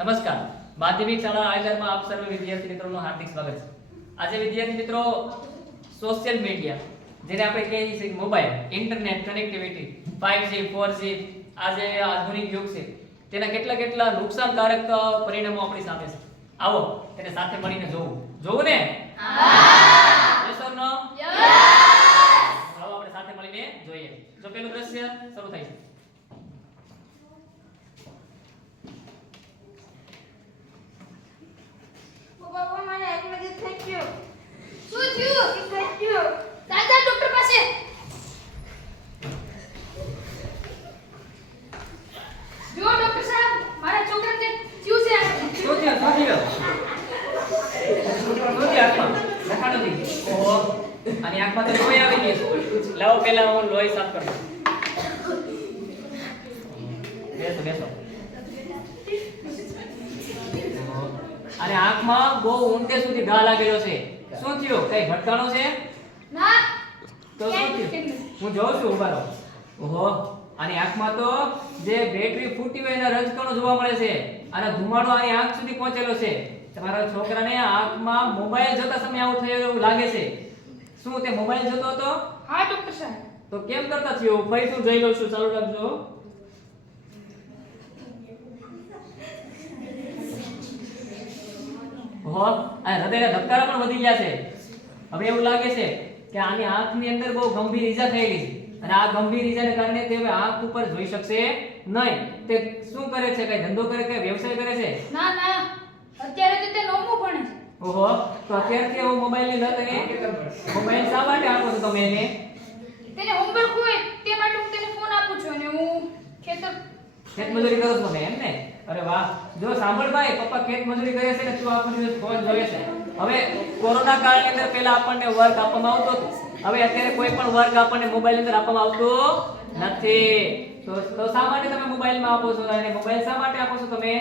નમસ્કાર. માધ્યમિક શાળા આયલરમાં આપ સર્વ વિદ્યાર્થી મિત્રોનું હાર્દિક સ્વાગત છે. આજે વિદ્યાર્થી મિત્રો સોશિયલ મીડિયા જેને આપણે કહીએ છીએ mobile internet connectivity 5G 4G આજે આધુનિક યુગ છે. તેના કેટલા કેટલા નુકસાનકારક પરિણામો આપણી સામે છે. આવો તેને સાથે મળીને જોવું. જોવું ને? યસ ઓર નો આવો આપણે સાથે મળીને જોઈએ જો પેલું દ્રશ્ય શરૂ થાય છે પપ્પા મને એકમાં જે થઈ ગયું શું થયું એ થઈ ગયું દાદા ડોક્ટર પાસે જો ડોક્ટર સાહેબ મારા છોકરાને થયું છે આ. શું થયું? શું થયું? શું થયું આંખમાં? દેખાડો નહીં. ઓહો. તો લોહી આવી ગયું લાવો પહેલા હું લોહી સાફ કરું બેસો બેસો. અને આંખમાં બહુ ઊંડે સુધી ઘા લાગેલો છે. શું થયું? કઈ ભટકાણો છે? ના. તો શું થયું? હું જોઉં છું ઊભા રહો. ઓહો આની આંખમાં તો જે બેટરી ફૂટી હોય એના રજકણો જોવા મળે છે. અને ધુમાડો આની આંખ સુધી પહોંચેલો છે. તમારા છોકરાને આંખમાં મોબાઈલ જોતા સમય આવું થયું એવું લાગે છે. શું તે મોબાઈલ જોતો હતો? હા ડોક્ટર સાહેબ. તો કેમ કરતા થયો? ફરી શું જોઈ લઉં છું ચાલુ રાખજો. હો આ હૃદયના ધબકારા પણ વધી ગયા છે. હવે એવું લાગે છે કે આની આંખની અંદર બહુ ગંભીર ઈજા થયેલી છે. અને આ ગંભીર ઈજાને કારણે તે હવે આંખ ઉપર જોઈ શકશે નહીં. તે શું કરે છે કઈ ધંધો કરે કે વ્યવસાય કરે છે? ના ના. અત્યારે તો તે નવમું ભણે છે. ઓહો તો અત્યારે કેવો મોબાઈલ લીધો તને મોબાઈલ શા માટે આપો છો તમે એને? તેને હોમવર્ક હોય તે માટે હું તેને ફોન આપું છું અને હું ખેતર ખેતમજૂરી કરો છો તમે એમ ને? અરે વાહ. જો સાંભળ ભાઈ પપ્પા ખેતમજૂરી કરે છે ને તું આખો દિવસ ફોન જોઈએ છે. હવે કોરોના કાળની અંદર પહેલા આપણને વર્ક આપવામાં આવતો હતો. હવે અત્યારે કોઈ પણ વર્ક આપણને મોબાઈલ અંદર આપવામાં આવતો નથી. તો તો શા માટે તમે મોબાઈલમાં આપો છો? અને મોબાઈલ શા માટે આપો છો તમે?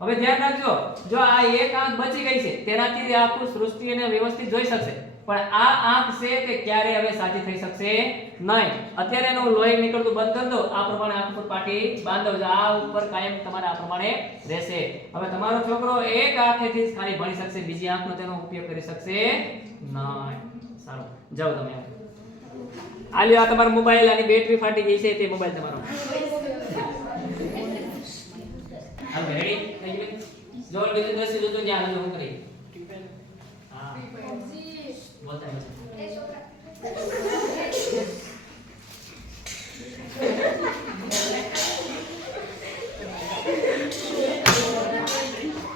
હવે ધ્યાન રાખજો જો આ એક આંખ બચી ગઈ છે તેનાથી આખું સૃષ્ટિ અને વ્યવસ્થિત જોઈ શકશે. પણ આ આંખ છે તે ક્યારે હવે સાચી થઈ શકશે નહીં. અત્યારે એનું લોહી નીકળતું બંધ કરી દો. આ પ્રમાણે આંખ ઉપર પાટી બાંધો. આ ઉપર કાયમ તમારે આ પ્રમાણે રહેશે. હવે તમારો છોકરો એક આંખેથી ખાલી ભણી શકશે બીજી આંખનો તેનો ઉપયોગ કરી શકશે નહીં. સારું. જાઓ તમે આ લ્યો આ તમારો મોબાઈલ આની બેટરી ફાટી ગઈ છે તે મોબાઈલ તમારો. હવે રેડી જો બીજું દસ જોજો જ્યાં હાલો હું કરી. હા. બોલતા રહેજો.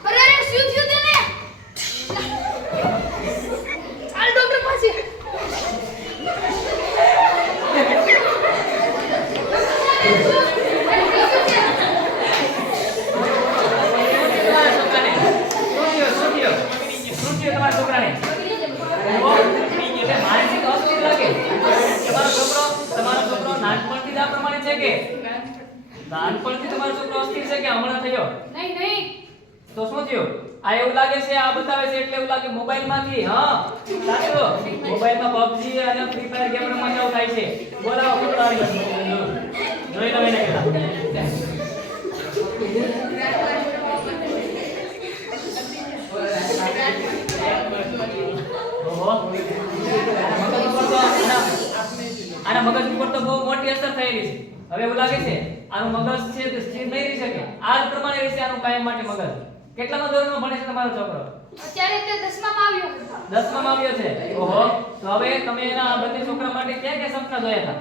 અરે અરે શું થયું તને ચાલ ડોક્ટર પાસે તમારા છોકરાને શું થયું? થયું તમારા છોકરાને? એટલે માનસિક અસ્થિર લાગે. તમારો છોકરો તમારો છોકરો નાનપણથી જ આ પ્રમાણે છે કે? નાનપણથી તમારો છોકરો અસ્થિર છે કે હમણાં થયો? નહીં નહીં. તો શું થયું? આ એવું લાગે છે આ બતાવે છે એટલે એવું લાગે મોબાઈલમાંથી હા? સાચું? મોબાઈલમાં PUBG અને ફ્રી ફાયર ગેમ રમવા જેવું થાય છે. બોલાવો કેટલા જોઈ લો એને કેટલા ઓહો મગજ ઉપર તો આના આના મગજ ઉપર તો બહુ મોટી અસર થયેલી છે. હવે એવું લાગે છે આનું મગજ છે તે સ્થિર નહીં રહી શકે. આ જ પ્રમાણે રહેશે આનું કાયમ માટે મગજ. કેટલામાં ધોરણમાં ભણે છે તમારો છોકરો? અત્યારે તે દસમામાં આવ્યો દસમામાં આવ્યો છે? ઓહો તો હવે તમે એના બંને છોકરા માટે ક્યાં ક્યાં સપના જોયા હતા?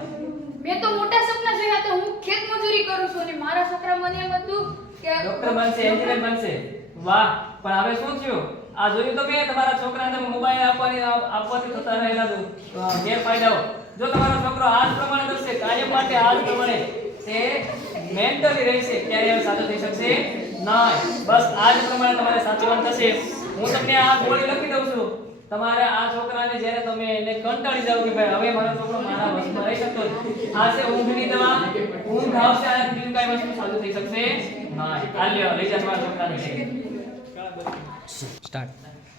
મેં તો મોટા સપના જોયા તો હું ખેત મજૂરી કરું છું અને મારા છોકરા મને એમ હતું કે ડોક્ટર બનશે એન્જિનિયર બનશે. વાહ પણ હવે શું થયું? આ જોયું તો મેં તમારા છોકરાને મોબાઈલ આપવાની આપવાથી થતા રહેલા ગેરફાયદાઓ જો તમારો છોકરો આ જ પ્રમાણે કરશે કાર્ય માટે આજ પ્રમાણે તે મેન્ટલી રહેશે ક્યારે એમ સાચો થઈ શકશે નહીં. બસ આ જ પ્રમાણે તમારે સાચવાનું થશે. હું તમને આ ગોળી લખી દઉં છું. તમારે આ છોકરાને જ્યારે તમે એને કંટાળી જાવ કે ભાઈ હવે મારો છોકરો મારા વશમાં રહી શકતો નથી. આ છે ઊંઘની દવા. ઊંઘ આવશે આનાથી બીજું કઈ વસ્તુ સાચું થઈ શકશે નહીં. આ લ્યો લઈ જા તમારા છોકરાને. સ્ટાર્ટ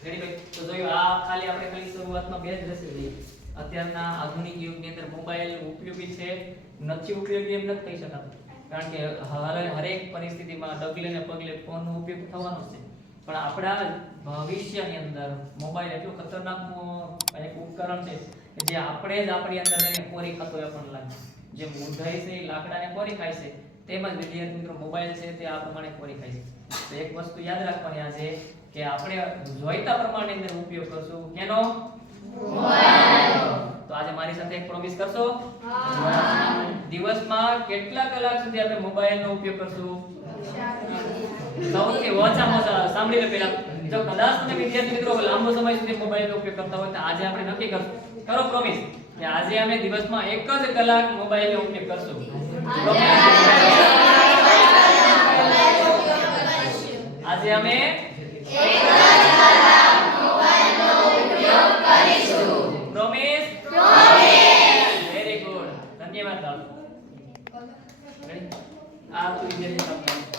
રેડી ભાઈ? તો જોયું આ ખાલી આપણે ખાલી શરૂઆતમાં બે જ રસી જોઈએ અત્યારના આધુનિક યુગની અંદર મોબાઈલ ઉપયોગી છે, નથી ઉપયોગી એમ નથી કહી શકાતું. કારણ કે હરે- હરેક પરિસ્થિતિમાં ડગલે ને પગલે ફોનનો ઉપયોગ થવાનો છે. પણ આપણા ભવિષ્યની અંદર મોબાઈલ એટલું ખતરનાક એક ઉપકરણ છે જે આપણે જ આપણી અંદર એને કોરી ખાતો એ પણ લાગે. જે મૂંઢાઈ છે એ લાકડાને કોરી ખાય છે તેમજ વિદ્યાર્થી મિત્રો મોબાઈલ છે, તે આ પ્રમાણે કોરી ખાય છે. તો એક વસ્તુ યાદ રાખવાની આ છે કે આપણે જોઈતા પ્રમાણે અંદર ઉપયોગ કરશું. કેનો? તો આજે મારી સાથે એક પ્રોમિસ કરશો? દિવસમાં કેટલા કલાક સુધી આપણે મોબાઈલનો ઉપયોગ કરશું? સૌથી ઓછામાં ઓછા સાંભળી લે પહેલા. જો કદાચ તમે વિદ્યાર્થી મિત્રો લાંબો સમય સુધી મોબાઈલનો ઉપયોગ કરતા હોય તો આજે આપણે નક્કી કરશું. કરો પ્રોમિસ કે આજે અમે દિવસમાં એક જ કલાક મોબાઈલનો ઉપયોગ કરશું. આજે અમે આ તો ઇન્ડિયન કંપની